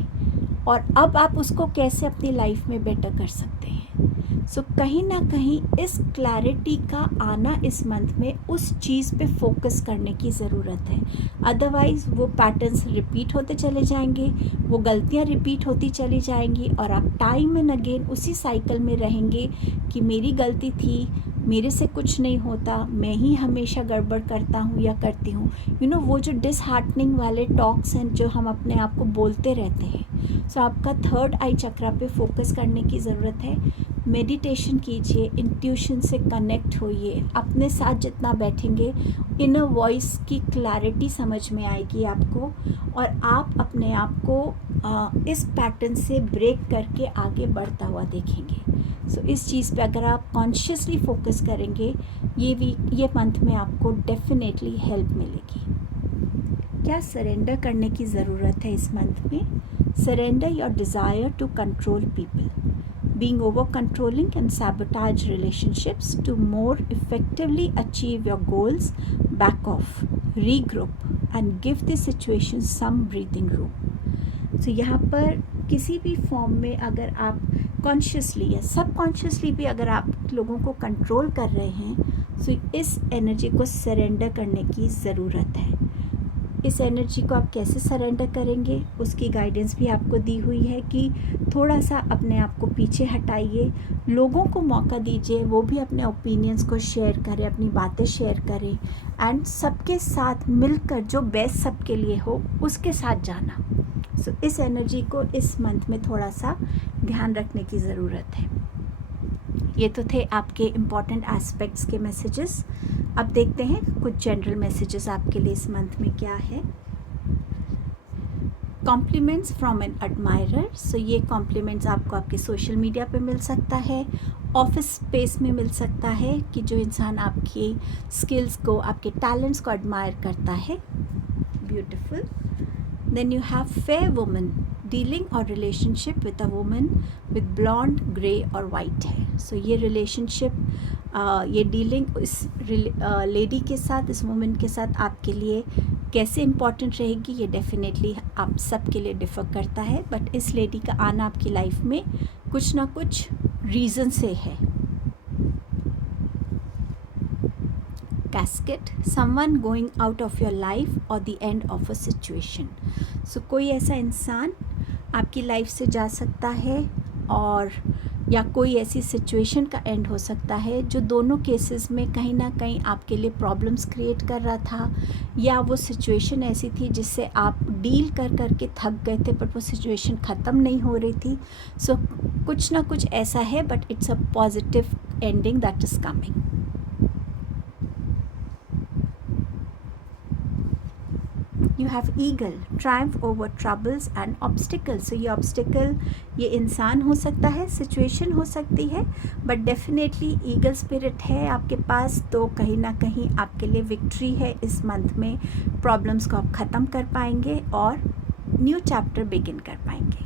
और अब आप उसको कैसे अपनी लाइफ में बेटर कर सकते हैं। सो कहीं ना कहीं इस क्लैरिटी का आना इस मंथ में उस चीज़ पे फोकस करने की ज़रूरत है। अदरवाइज़ वो पैटर्न्स रिपीट होते चले जाएंगे, वो गलतियाँ रिपीट होती चली जाएंगी और आप टाइम एंड अगेन उसी साइकिल में रहेंगे कि मेरी गलती थी, मेरे से कुछ नहीं होता, मैं ही हमेशा गड़बड़ करता हूँ या करती हूँ। वो जो डिसहार्टनिंग वाले टॉक्स हैं जो हम अपने आप को बोलते रहते हैं। सो आपका थर्ड आई चक्रा पे फोकस करने की ज़रूरत है। मेडिटेशन कीजिए, इंट्यूशन से कनेक्ट होइए, अपने साथ जितना बैठेंगे इनर वॉइस की क्लैरिटी समझ में आएगी आपको, और आप अपने आप को इस पैटर्न से ब्रेक करके आगे बढ़ता हुआ देखेंगे। सो इस चीज़ पे अगर आप कॉन्शियसली फोकस करेंगे ये मंथ में आपको डेफिनेटली हेल्प मिलेगी। क्या सरेंडर करने की ज़रूरत है इस मंथ में? Surrender your desire to control people. Being over controlling can sabotage relationships. To more effectively achieve your goals, back off, regroup and give the situation some breathing room. So यहाँ पर किसी भी फॉर्म में अगर आप consciously या subconsciously भी अगर आप लोगों को कंट्रोल कर रहे हैं, तो इस एनर्जी को सरेंडर करने की ज़रूरत है। इस एनर्जी को आप कैसे सरेंडर करेंगे उसकी गाइडेंस भी आपको दी हुई है कि थोड़ा सा अपने आप को पीछे हटाइए, लोगों को मौका दीजिए, वो भी अपने ओपिनियंस को शेयर करें, अपनी बातें शेयर करें, एंड सबके साथ मिलकर जो बेस्ट सबके लिए हो उसके साथ जाना। सो इस एनर्जी को इस मंथ में थोड़ा सा ध्यान रखने की ज़रूरत है। ये तो थे आपके इम्पॉर्टेंट एस्पेक्ट्स के मैसेजेस। अब देखते हैं कुछ जनरल मैसेजेस आपके लिए इस मंथ में क्या है। Compliments from an admirer. So ये कॉम्प्लीमेंट्स आपको आपके सोशल मीडिया पे मिल सकता है, ऑफिस स्पेस में मिल सकता है, कि जो इंसान आपकी स्किल्स को, आपके टैलेंट्स को एडमायर करता है। Beautiful. Then you have fair woman, dealing or relationship with a woman with blonde, grey or white hair. So ये relationship, ये डीलिंग इस लेडी के साथ, इस वुमेन के साथ आपके लिए कैसे इम्पॉर्टेंट रहेगी, ये डेफिनेटली आप सबके लिए डिफ़र करता है। बट इस लेडी का आना आपकी लाइफ में कुछ ना कुछ रीज़न से है। Casket, someone going out of your life or the end of a situation. So कोई ऐसा इंसान आपकी लाइफ से जा सकता है, और या कोई ऐसी सिचुएशन का एंड हो सकता है जो दोनों केसेस में कहीं ना कहीं आपके लिए प्रॉब्लम्स क्रिएट कर रहा था, या वो सिचुएशन ऐसी थी जिससे आप डील कर कर के थक गए थे, बट वो सिचुएशन ख़त्म नहीं हो रही थी. सो कुछ ना कुछ ऐसा है, but it's a positive ending that is coming. You have eagle, triumph over troubles and obstacles. So ये obstacle ये इंसान हो सकता है, situation हो सकती है, but definitely eagle spirit है आपके पास, तो कहीं ना कहीं आपके लिए victory है इस month में. Problems को आप ख़त्म कर पाएंगे और new chapter begin कर पाएंगे.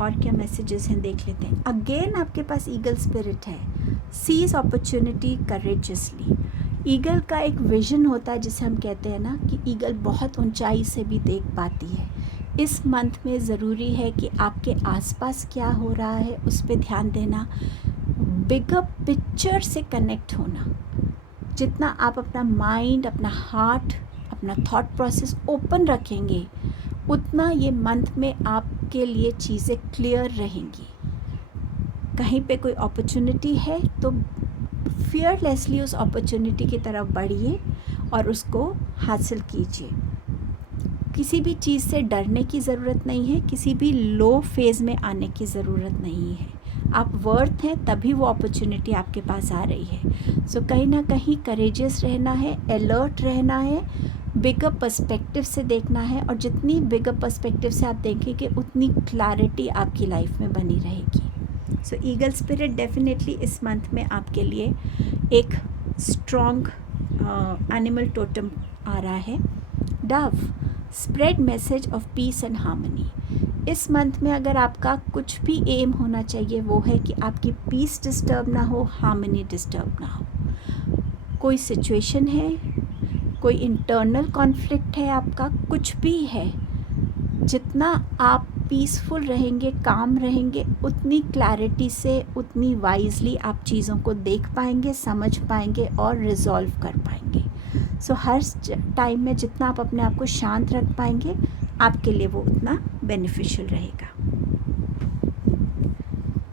और क्या मैसेजेस हैं देख लेते हैं. अगेन आपके पास ईगल स्पिरिट है. Seize opportunity courageously. ईगल का एक विजन होता है जिसे हम कहते हैं ना कि ईगल बहुत ऊंचाई से भी देख पाती है. इस मंथ में ज़रूरी है कि आपके आसपास क्या हो रहा है उस पर ध्यान देना, बिगर पिक्चर से कनेक्ट होना. जितना आप अपना माइंड, अपना हार्ट, अपना थॉट प्रोसेस ओपन रखेंगे, उतना ये मंथ में आपके लिए चीज़ें क्लियर रहेंगी. कहीं पे कोई अपॉर्चुनिटी है तो फियरलेसली उस अपॉर्चुनिटी की तरफ बढ़िए और उसको हासिल कीजिए. किसी भी चीज़ से डरने की ज़रूरत नहीं है, किसी भी लो फेज़ में आने की ज़रूरत नहीं है. आप वर्थ हैं तभी वो अपॉर्चुनिटी आपके पास आ रही है. सो कहीं ना कहीं करेजियस रहना है, अलर्ट रहना है, बिगर पर्सपेक्टिव से देखना है, और जितनी बिगर पर्सपेक्टिव से आप देखेंगे उतनी क्लैरिटी आपकी लाइफ में बनी रहेगी. सो ईगल स्पिरिट डेफिनेटली इस मंथ में आपके लिए एक स्ट्रॉन्ग एनिमल टोटम आ रहा है. Dove, spread message of peace and harmony. इस मंथ में अगर आपका कुछ भी एम होना चाहिए वो है कि आपकी पीस डिस्टर्ब ना हो, हार्मनी डिस्टर्ब ना हो. कोई सिचुएशन है, कोई इंटरनल कॉन्फ्लिक्ट है आपका, कुछ भी है, जितना आप पीसफुल रहेंगे, काम रहेंगे, उतनी क्लैरिटी से, उतनी वाइजली आप चीज़ों को देख पाएंगे, समझ पाएंगे और रिजॉल्व कर पाएंगे. सो हर टाइम में जितना आप अपने आप को शांत रख पाएंगे आपके लिए वो उतना बेनिफिशियल रहेगा.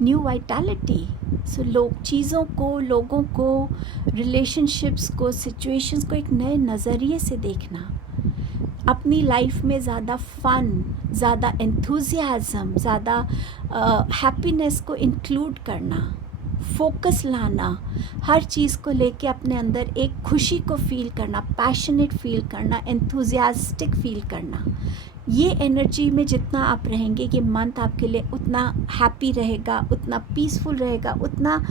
New vitality. सो चीज़ों को, लोगों को, रिलेशनशिप्स को, सिचुएशंस को एक नए नज़रिए से देखना. अपनी लाइफ में ज़्यादा फ़न, ज़्यादा एंथुजियाज़म, ज़्यादा हैप्पीनेस को इंक्लूड करना, फोकस लाना, हर चीज़ को लेके अपने अंदर एक खुशी को फील करना, पैशनेट फील करना, एंथुजियास्टिक फील करना. ये एनर्जी में जितना आप रहेंगे ये मंथ आपके लिए उतना हैप्पी रहेगा, उतना पीसफुल रहेगा, उतना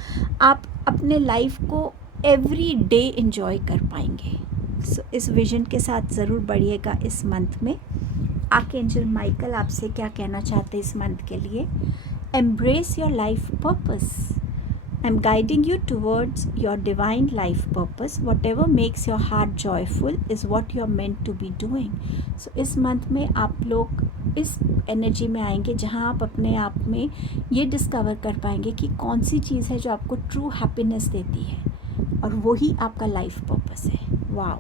आप अपने लाइफ को एवरी डे एंजॉय कर पाएंगे. सो इस विजन के साथ ज़रूर बढ़िएगा इस मंथ में. आर्कएंजल माइकल आपसे क्या कहना चाहते हैं इस मंथ के लिए. Embrace your life purpose. I am guiding you towards your divine life purpose. Whatever makes your heart joyful is what you are meant to be doing. So इस month में आप लोग इस एनर्जी में आएंगे जहाँ आप अपने आप में ये डिस्कवर कर पाएंगे कि कौन सी चीज़ है जो आपको ट्रू हैप्पीनेस देती है, और वही आपका लाइफ पर्पस है. Wow,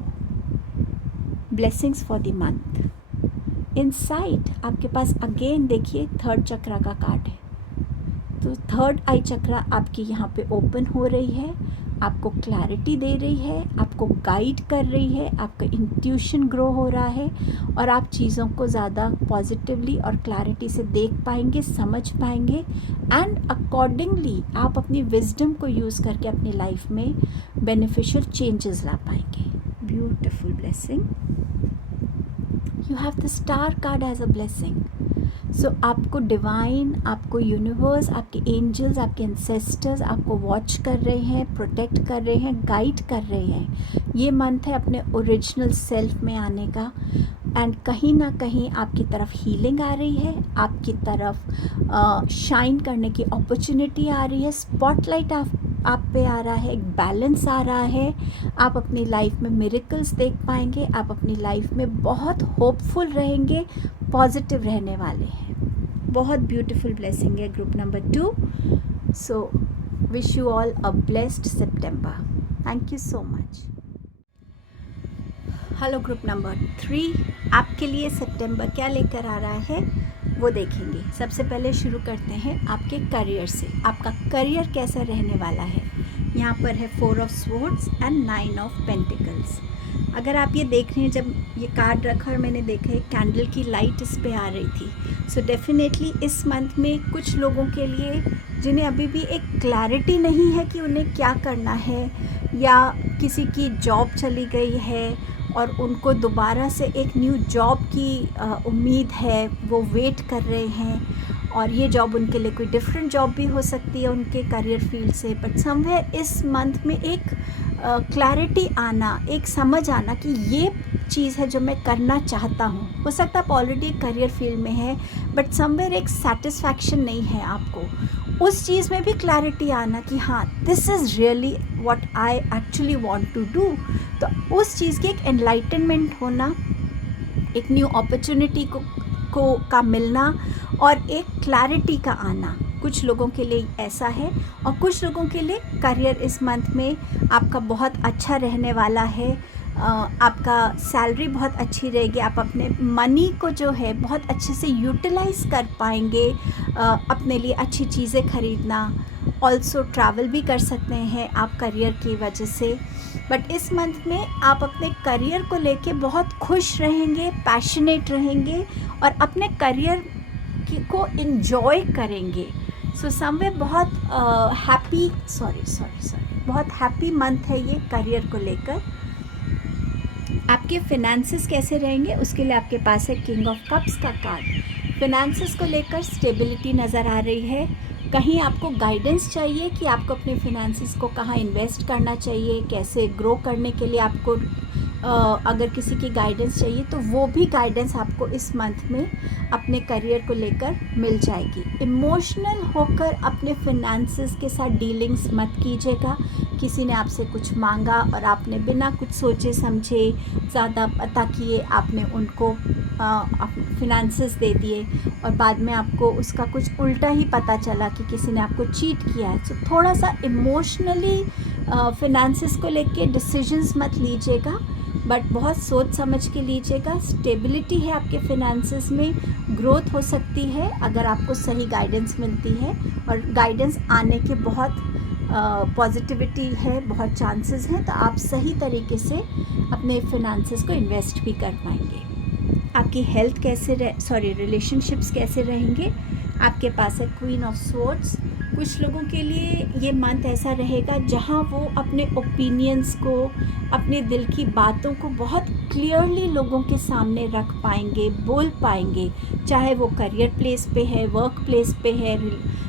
blessings for the month. Insight आपके पास अगेन देखिए थर्ड चक्रा का कार्ड है, तो थर्ड आई चक्रा आपकी यहाँ पे ओपन हो रही है, आपको क्लैरिटी दे रही है, आपको गाइड कर रही है, आपका इंट्यूशन ग्रो हो रहा है, और आप चीज़ों को ज़्यादा पॉजिटिवली और क्लैरिटी से देख पाएंगे, समझ पाएंगे, एंड अकॉर्डिंगली आप अपनी विजडम को यूज़ करके अपनी लाइफ में बेनिफिशियल चेंजेस ला पाएंगे. Beautiful blessing. You have the star card as a blessing. So आपको डिवाइन, आपको यूनिवर्स, आपके एंजल्स, आपके एंसेस्टर्स आपको वॉच कर रहे हैं, प्रोटेक्ट कर रहे हैं, गाइड कर रहे हैं. ये मंथ है अपने ओरिजिनल सेल्फ में आने का, एंड कहीं ना कहीं आपकी तरफ हीलिंग आ रही है, आपकी तरफ शाइन करने की अपॉर्चुनिटी आ रही है, स्पॉटलाइट आप पे आ रहा है, एक बैलेंस आ रहा है. आप अपनी लाइफ में मिरेकल्स देख पाएंगे, आप अपनी लाइफ में बहुत होपफुल रहेंगे, पॉजिटिव रहने वाले हैं. बहुत ब्यूटीफुल ब्लेसिंग है group number 2. So wish you all a blessed September. Thank you so much. Hello group number 3 आपके लिए सितंबर क्या लेकर आ रहा है वो देखेंगे। सबसे पहले शुरू करते हैं आपके करियर से। आपका करियर कैसा रहने वाला है। यहाँ पर है 4 of swords and 9 of pentacles. अगर आप ये देख रहे हैं, जब ये कार्ड रखा और मैंने देखा है कैंडल की लाइट इस पे आ रही थी, सो डेफिनेटली इस मंथ में कुछ लोगों के लिए जिन्हें अभी भी एक क्लैरिटी नहीं है कि उन्हें क्या करना है, या किसी की जॉब चली गई है और उनको दोबारा से एक न्यू जॉब की उम्मीद है, वो वेट कर रहे हैं और ये जॉब उनके लिए कोई डिफरेंट जॉब भी हो सकती है उनके करियर फील्ड से। बट समवेयर इस मंथ में एक क्लैरिटी आना, एक समझ आना कि ये चीज़ है जो मैं करना चाहता हूँ। हो सकता है आप ऑलरेडी करियर फील्ड में है बट समवेयर एक सेटिस्फैक्शन नहीं है आपको, उस चीज़ में भी क्लैरिटी आना कि हाँ this is really what I actually want to do. तो उस चीज़ की एक एनलाइटनमेंट होना, एक न्यू अपॉर्चुनिटी का मिलना और एक क्लैरिटी का आना, कुछ लोगों के लिए ऐसा है। और कुछ लोगों के लिए करियर इस मंथ में आपका बहुत अच्छा रहने वाला है। आपका सैलरी बहुत अच्छी रहेगी, आप अपने मनी को जो है बहुत अच्छे से यूटिलाइज़ कर पाएंगे, अपने लिए अच्छी चीज़ें खरीदना। ऑल्सो ट्रैवल भी कर सकते हैं आप करियर की वजह से। बट इस मंथ में आप अपने करियर को लेके बहुत खुश रहेंगे, पैशनेट रहेंगे और अपने करियर को इन्जॉय करेंगे। सो समवे बहुत हैप्पी बहुत हैप्पी मंथ है ये करियर को लेकर। आपके फिनेंसेस कैसे रहेंगे उसके लिए आपके पास है किंग ऑफ कप्स का कार्ड। फिनेंसेस को लेकर स्टेबिलिटी नज़र आ रही है। कहीं आपको गाइडेंस चाहिए कि आपको अपने फिनेंसेस को कहाँ इन्वेस्ट करना चाहिए, कैसे ग्रो करने के लिए आपको अगर किसी की गाइडेंस चाहिए तो वो भी गाइडेंस आपको इस मंथ में अपने करियर को लेकर मिल जाएगी। इमोशनल होकर अपने फिनेंसेस के साथ डीलिंग्स मत कीजिएगा। किसी ने आपसे कुछ मांगा और आपने बिना कुछ सोचे समझे, ज़्यादा पता किए आपने उनको फिनेंसेस दे दिए और बाद में आपको उसका कुछ उल्टा ही पता चला कि किसी ने आपको चीट किया है। तो थोड़ा सा इमोशनली फिनेंसेस को लेके डिसीजंस मत लीजिएगा, बट बहुत सोच समझ के लीजिएगा। स्टेबिलिटी है आपके फिनेंसेस में, ग्रोथ हो सकती है अगर आपको सही गाइडेंस मिलती है और गाइडेंस आने के बहुत पॉजिटिविटी है, बहुत चांसेस हैं। तो आप सही तरीके से अपने फिनेंसेस को इन्वेस्ट भी कर पाएंगे। आपकी हेल्थ कैसे रिलेशनशिप्स कैसे रहेंगे। आपके पास है क्वीन ऑफ स्वॉर्ड्स। कुछ लोगों के लिए ये मंथ ऐसा रहेगा जहाँ वो अपने ओपिनियंस को, अपने दिल की बातों को बहुत क्लियरली लोगों के सामने रख पाएंगे, बोल पाएंगे, चाहे वो करियर प्लेस पे है, वर्क प्लेस पे है,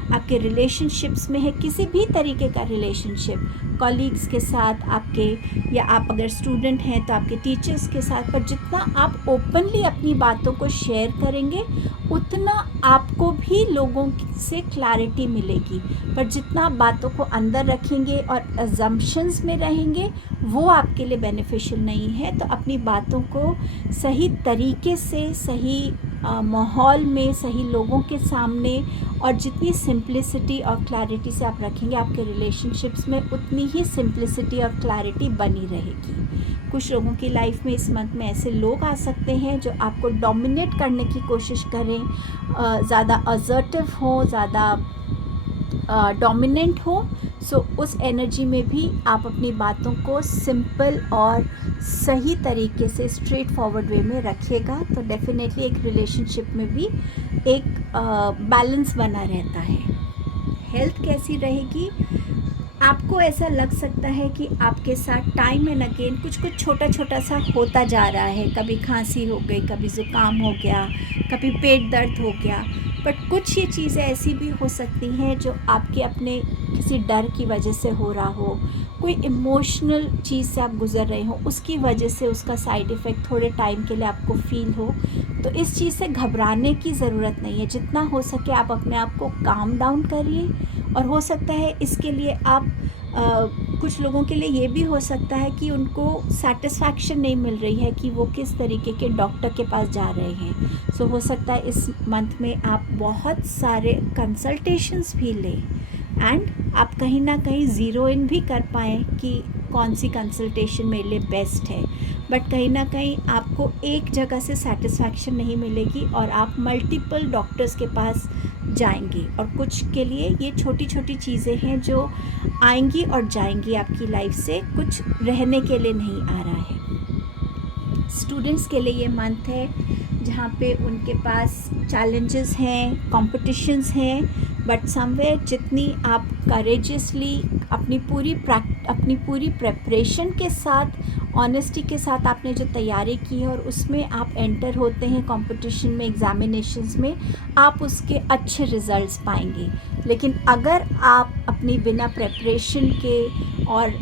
आपके रिलेशनशिप्स में है, किसी भी तरीके का रिलेशनशिप, कॉलीग्स के साथ आपके, या आप अगर स्टूडेंट हैं तो आपके टीचर्स के साथ। पर जितना आप ओपनली अपनी बातों को शेयर करेंगे उतना आपको भी लोगों से क्लैरिटी मिलेगी। पर जितना आप बातों को अंदर रखेंगे और अजम्पशंस में रहेंगे वो आपके लिए बेनिफिशियल नहीं है। तो अपनी बातों को सही तरीके से, सही माहौल में, सही लोगों के सामने और जितनी सिंप्लिसिटी और क्लैरिटी से आप रखेंगे, आपके रिलेशनशिप्स में उतनी ही सिंप्लिसिटी और क्लैरिटी बनी रहेगी। कुछ लोगों की लाइफ में इस मंथ में ऐसे लोग आ सकते हैं जो आपको डोमिनेट करने की कोशिश करें, ज़्यादा असर्टिव हो, ज़्यादा डोमिनेंट हो। सो उस एनर्जी में भी आप अपनी बातों को सिंपल और सही तरीके से स्ट्रेट फॉरवर्ड वे में रखिएगा। तो डेफिनेटली एक रिलेशनशिप में भी एक बैलेंस बना रहता है। हेल्थ कैसी रहेगी। आपको ऐसा लग सकता है कि आपके साथ टाइम एंड अगेन कुछ छोटा छोटा सा होता जा रहा है। कभी खांसी हो गई, कभी ज़ुकाम हो गया, कभी पेट दर्द हो गया। बट कुछ ये चीज़ें ऐसी भी हो सकती हैं जो आपके अपने किसी डर की वजह से हो रहा हो, कोई इमोशनल चीज़ से आप गुज़र रहे हो, उसकी वजह से उसका साइड इफ़ेक्ट थोड़े टाइम के लिए आपको फील हो। तो इस चीज़ से घबराने की ज़रूरत नहीं है। जितना हो सके आप अपने आप को काम डाउन करिए। और हो सकता है इसके लिए आप कुछ लोगों के लिए ये भी हो सकता है कि उनको सेटिस्फैक्शन नहीं मिल रही है कि वो किस तरीके के डॉक्टर के पास जा रहे हैं। सो हो सकता है इस मंथ में आप बहुत सारे कंसल्टेशंस भी लें एंड आप कहीं ना कहीं ज़ीरो इन भी कर पाएँ कि कौन सी कंसल्टेशन मेरे लिए बेस्ट है, बट कहीं ना कहीं आपको एक जगह से सेटिस्फैक्शन नहीं मिलेगी और आप मल्टीपल डॉक्टर्स के पास जाएंगे। और कुछ के लिए ये छोटी छोटी चीज़ें हैं जो आएंगी और जाएंगी आपकी लाइफ से, कुछ रहने के लिए नहीं आ रहा है। स्टूडेंट्स के लिए ये मंथ है जहाँ पे उनके पास चैलेंजेस हैं, कॉम्पिटिशन्स हैं, बट समवेयर जितनी आप करेजियसली अपनी पूरी प्रेपरेशन के साथ, ऑनेस्टी के साथ आपने जो तैयारी की है और उसमें आप एंटर होते हैं कंपटीशन में, एग्जामिनेशंस में, आप उसके अच्छे रिजल्ट्स पाएंगे। लेकिन अगर आप अपनी बिना प्रेपरेशन के और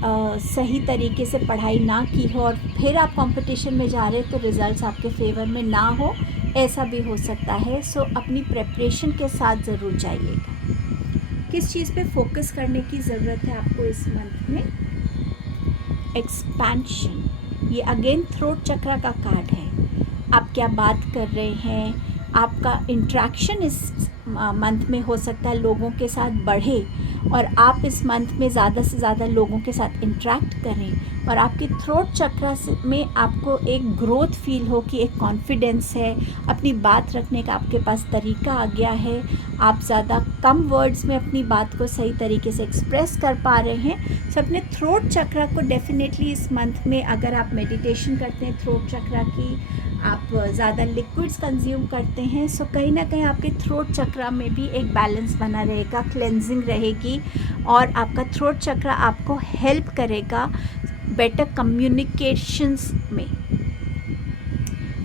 सही तरीके से पढ़ाई ना की हो और फिर आप कंपटीशन में जा रहे हैं तो रिज़ल्ट्स आपके फेवर में ना हो, ऐसा भी हो सकता है। सो अपनी प्रेपरेशन के साथ ज़रूर जाइएगा। किस चीज़ पे फोकस करने की ज़रूरत है आपको इस मंथ में? एक्सपेंशन। ये अगेन थ्रोट चक्रा का कार्ड है। आप क्या बात कर रहे हैं, आपका इंट्रैक्शन इस मंथ में हो सकता है लोगों के साथ बढ़े और आप इस मंथ में ज़्यादा से ज़्यादा लोगों के साथ इंटरेक्ट करें और आपके थ्रोट चक्रा में आपको एक ग्रोथ फील हो कि एक कॉन्फिडेंस है, अपनी बात रखने का आपके पास तरीका आ गया है, आप ज़्यादा कम वर्ड्स में अपनी बात को सही तरीके से एक्सप्रेस कर पा रहे हैं। सो अपने थ्रोट चक्रा को डेफिनेटली इस मंथ में, अगर आप मेडिटेशन करते हैं थ्रोट चक्रा की, आप ज़्यादा लिक्विड्स कंज्यूम करते हैं, सो कहीं ना कहीं आपके थ्रोट चक्रा में भी एक बैलेंस बना रहेगा, क्लेंजिंग रहेगी और आपका थ्रोट चक्रा आपको हेल्प करेगा बेटर कम्युनिकेशंस में।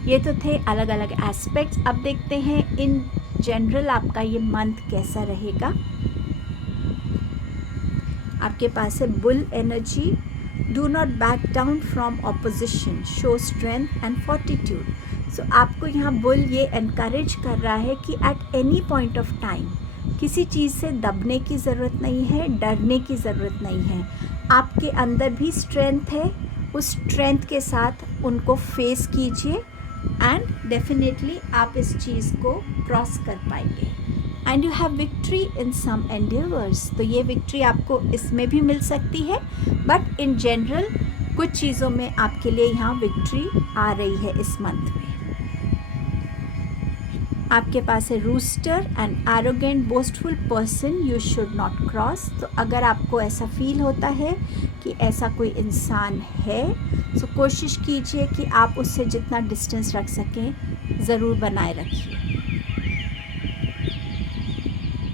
ये तो थे अलग अलग एस्पेक्ट्स। अब देखते हैं इन जनरल आपका ये मंथ कैसा रहेगा। आपके पास है bull energy. Do not back down from opposition, show strength and fortitude. So आपको यहाँ बुल ये encourage कर रहा है कि at any point of time किसी चीज़ से दबने की ज़रूरत नहीं है, डरने की ज़रूरत नहीं है। आपके अंदर भी स्ट्रेंथ है, उस स्ट्रेंथ के साथ उनको फेस कीजिए एंड डेफिनेटली आप इस चीज़ को क्रॉस कर पाएंगे। And you have victory in some endeavours. तो ये विक्ट्री आपको इसमें भी मिल सकती है, बट इन जनरल कुछ चीज़ों में आपके लिए यहाँ विक्ट्री आ रही है इस मंथ में। आपके पास है rooster and arrogant boastful person you should not cross. तो अगर आपको ऐसा फील होता है कि ऐसा कोई इंसान है, तो कोशिश कीजिए कि आप उससे जितना डिस्टेंस रख सकें ज़रूर बनाए रखिए।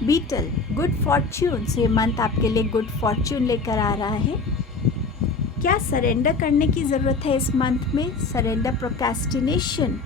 Beetle, good fortune. ये मंथ आपके लिए गुड फॉर्च्यून लेकर आ रहा है। क्या सरेंडर करने की ज़रूरत है इस मंथ में? Surrender procrastination.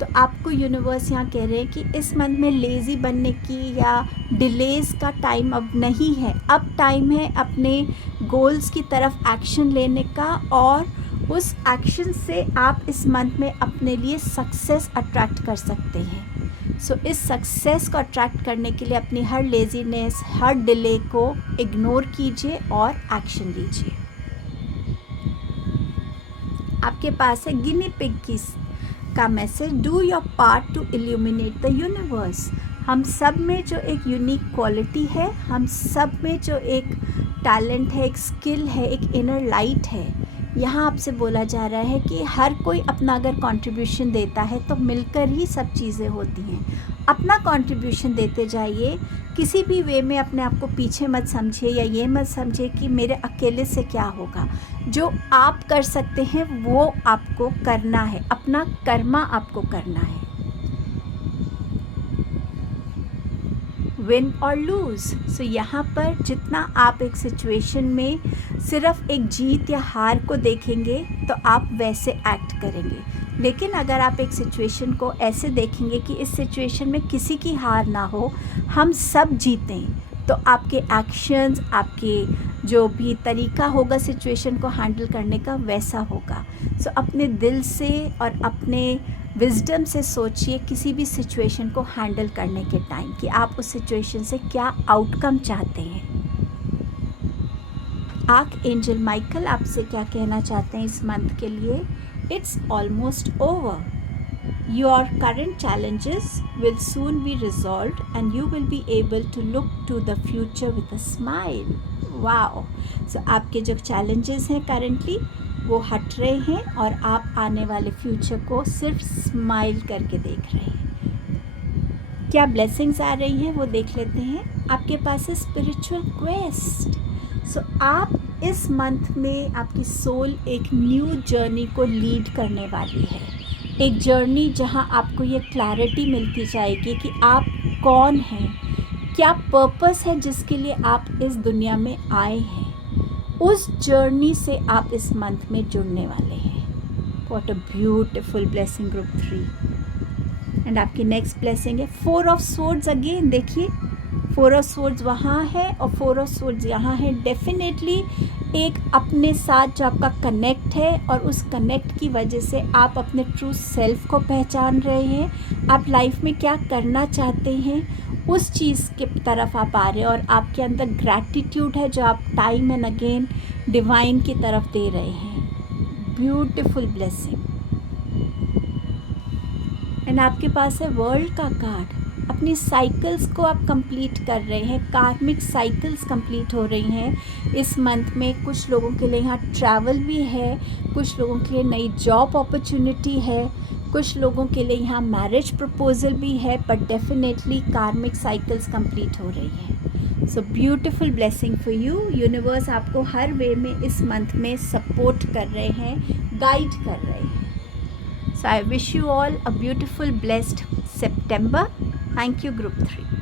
तो आपको यूनिवर्स यहाँ कह रहे हैं कि इस मंथ में लेज़ी बनने की या डिलेज़ का टाइम अब नहीं है। अब टाइम है अपने गोल्स की तरफ एक्शन लेने का और उस एक्शन से आप इस मंथ में अपने लिए सक्सेस अट्रैक्ट कर सकते हैं। सो इस सक्सेस को अट्रैक्ट करने के लिए अपनी हर लेज़ीनेस, हर डिले को इग्नोर कीजिए और एक्शन लीजिए। आपके पास है गिनी पिग का message, do your part two illuminate the universe. हम सब में जो एक यूनिक क्वालिटी है, हम सब में जो एक टैलेंट है, एक स्किल है, एक इनर लाइट है, यहाँ आपसे बोला जा रहा है कि हर कोई अपना अगर कंट्रीब्यूशन देता है तो मिलकर ही सब चीज़ें होती हैं। अपना कंट्रीब्यूशन देते जाइए, किसी भी वे में अपने आप को पीछे मत समझिए या ये मत समझिए कि मेरे अकेले से क्या होगा। जो आप कर सकते हैं वो आपको करना है, अपना कर्मा आपको करना है। विन और लूज़। सो यहाँ पर जितना आप एक सिचुएशन में सिर्फ एक जीत या हार को देखेंगे तो आप वैसे एक्ट करेंगे, लेकिन अगर आप एक सिचुएशन को ऐसे देखेंगे कि इस सिचुएशन में किसी की हार ना हो, हम सब जीतें, तो आपके एक्शंस, आपके जो भी तरीका होगा सिचुएशन को हैंडल करने का वैसा होगा। सो अपने दिल से और अपने विजडम से सोचिए किसी भी सिचुएशन को हैंडल करने के टाइम कि आप उस सिचुएशन से क्या आउटकम चाहते हैं। आर्क एंजल माइकल आपसे क्या कहना चाहते हैं इस मंथ के लिए? It's almost over. Your current challenges will soon be resolved and you will be able to look to the future with a smile. Wow. So आपके जो चैलेंजेस हैं करेंटली वो हट रहे हैं और आप आने वाले फ्यूचर को सिर्फ स्माइल करके देख रहे हैं। क्या ब्लेसिंग्स आ रही हैं वो देख लेते हैं। आपके पास है स्पिरिचुअल क्वेस्ट। सो आप इस मंथ में आपकी सोल एक न्यू जर्नी को लीड करने वाली है। एक जर्नी जहां आपको ये क्लैरिटी मिलती जाएगी कि आप कौन हैं, क्या पर्पस है जिसके लिए आप इस दुनिया में आए हैं। उस जर्नी से आप इस मंथ में जुड़ने वाले हैं। What a beautiful blessing group 3। And आपकी नेक्स्ट ब्लेसिंग है 4 ऑफ सोर्ड्स। अगेन देखिए 4 ऑफ सोर्ड्स वहाँ है और 4 ऑफ सोर्ड्स यहाँ है। डेफिनेटली एक अपने साथ जो आपका कनेक्ट है और उस कनेक्ट की वजह से आप अपने ट्रू सेल्फ को पहचान रहे हैं। आप लाइफ में क्या करना चाहते हैं उस चीज़ के तरफ आप आ रहे हैं और आपके अंदर ग्रैटिट्यूड है जो आप टाइम एंड अगेन डिवाइन की तरफ दे रहे हैं। Beautiful blessing. एंड आपके पास है वर्ल्ड का कार्ड। अपनी साइकिल्स को आप कंप्लीट कर रहे हैं। कार्मिक साइकिल्स कंप्लीट हो रही हैं इस मंथ में। कुछ लोगों के लिए यहाँ ट्रैवल भी है, कुछ लोगों के लिए नई जॉब अपॉर्चुनिटी है, कुछ लोगों के लिए यहाँ मैरिज प्रपोजल भी है, बट डेफिनेटली कार्मिक साइकिल्स कंप्लीट हो रही हैं। So beautiful blessing for you. Universe आपको हर वे में इस मंथ में सपोर्ट कर रहे हैं, गाइड कर रहे हैं। So I wish you all a beautiful, blessed September. Thank you, Group 3.